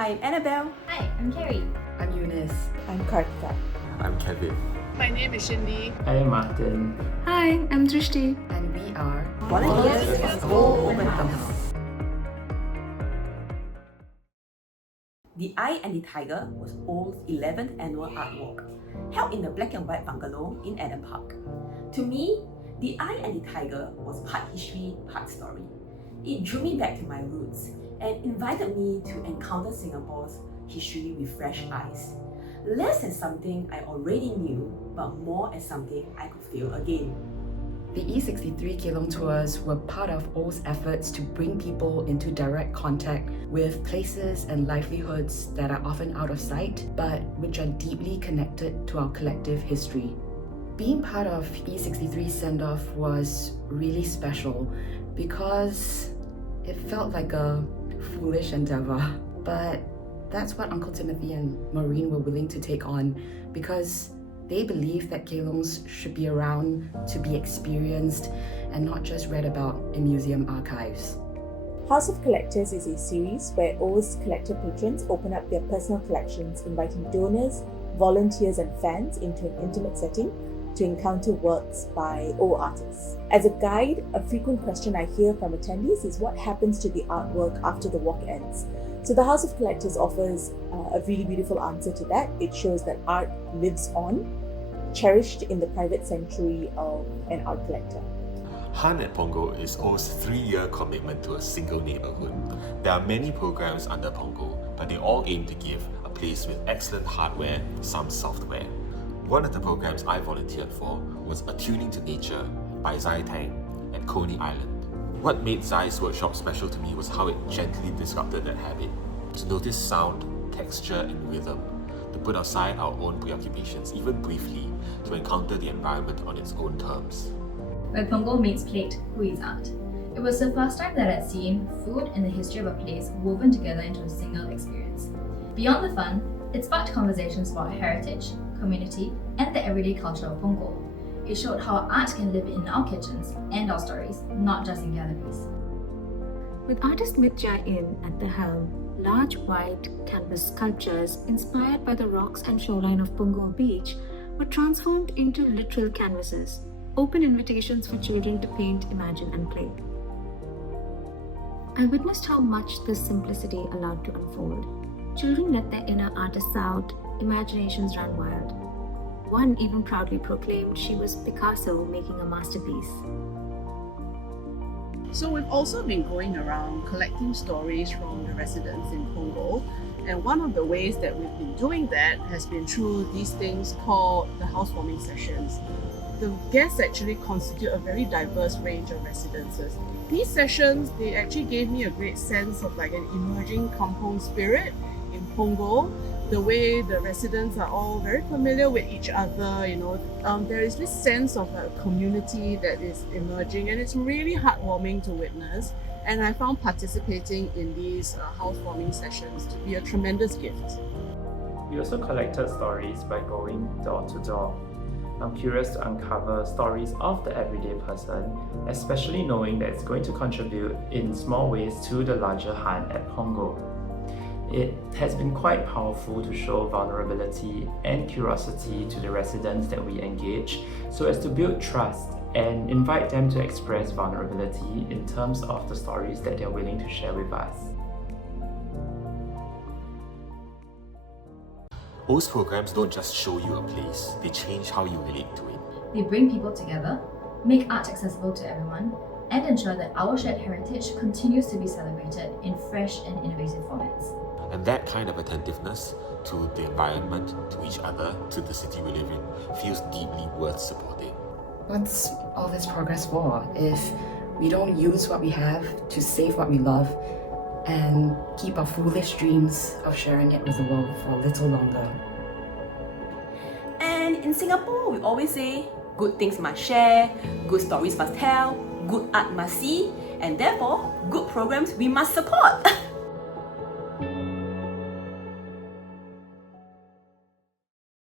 I'm Annabelle. Hi, I'm Carrie. I'm Eunice. I'm Karthika. I'm Kevin. My name is Shindy. Hi, Martin. Hi, I'm Drishti. And we are Volunteers for Go Open House. The Eye and the Tiger was O's 11th annual art walk, held in the black and white bungalow in Adam Park. To me, The Eye and the Tiger was part history, part story. It drew me back to my roots and invited me to encounter Singapore's history with fresh eyes. Less as something I already knew, but more as something I could feel again. The E63 Kelong tours were part of O's efforts to bring people into direct contact with places and livelihoods that are often out of sight, but which are deeply connected to our collective history. Being part of E63 Send-Off was really special because it felt like a foolish endeavor, but that's what Uncle Timothy and Maureen were willing to take on because they believe that Kelongs should be around to be experienced and not just read about in museum archives. House of Collectors is a series where O's collector patrons open up their personal collections, inviting donors, volunteers and fans into an intimate setting to encounter works by O artists. As a guide, a frequent question I hear from attendees is what happens to the artwork after the walk ends. So the House of Collectors offers a really beautiful answer to that. It shows that art lives on, cherished in the private sanctuary of an art collector. Han at Punggol is O's 3-year commitment to a single neighbourhood. There are many programs under Punggol, but they all aim to give a place with excellent hardware, some software. One of the programs I volunteered for was Attuning to Nature by Zai Tang at Coney Island. What made Zai's workshop special to me was how it gently disrupted that habit. To notice sound, texture and rhythm, to put aside our own preoccupations, even briefly, to encounter the environment on its own terms. Where Punggol meets plate, who eats art. It was the first time that I'd seen food and the history of a place woven together into a single experience. Beyond the fun, it sparked conversations about heritage, community, and the everyday culture of Punggol. It showed how art can live in our kitchens and our stories, not just in galleries. With artist Mit Jai In at the helm, large white canvas sculptures inspired by the rocks and shoreline of Punggol Beach were transformed into literal canvases, open invitations for children to paint, imagine and play. I witnessed how much this simplicity allowed to unfold. Children let their inner artists out, imaginations ran wild. One even proudly proclaimed she was Picasso making a masterpiece. So we've also been going around collecting stories from the residents in Punggol, and one of the ways that we've been doing that has been through these things called the housewarming sessions. The guests actually constitute a very diverse range of residences. These sessions, they actually gave me a great sense of like an emerging kampong spirit in Punggol. The way the residents are all very familiar with each other, there is this sense of a community that is emerging, and it's really heartwarming to witness. And I found participating in these housewarming sessions to be a tremendous gift. We also collected stories by going door to door. I'm curious to uncover stories of the everyday person, especially knowing that it's going to contribute in small ways to the larger Han at Punggol. It has been quite powerful to show vulnerability and curiosity to the residents that we engage so as to build trust and invite them to express vulnerability in terms of the stories that they're willing to share with us. O's programs don't just show you a place, they change how you relate to it. They bring people together, make art accessible to everyone, and ensure that our shared heritage continues to be celebrated in fresh and innovative formats. And that kind of attentiveness to the environment, to each other, to the city we live in, feels deeply worth supporting. What's all this progress for if we don't use what we have to save what we love and keep our foolish dreams of sharing it with the world for a little longer? And in Singapore, we always say, good things must share, good stories must tell, good art must see, and therefore, good programs we must support.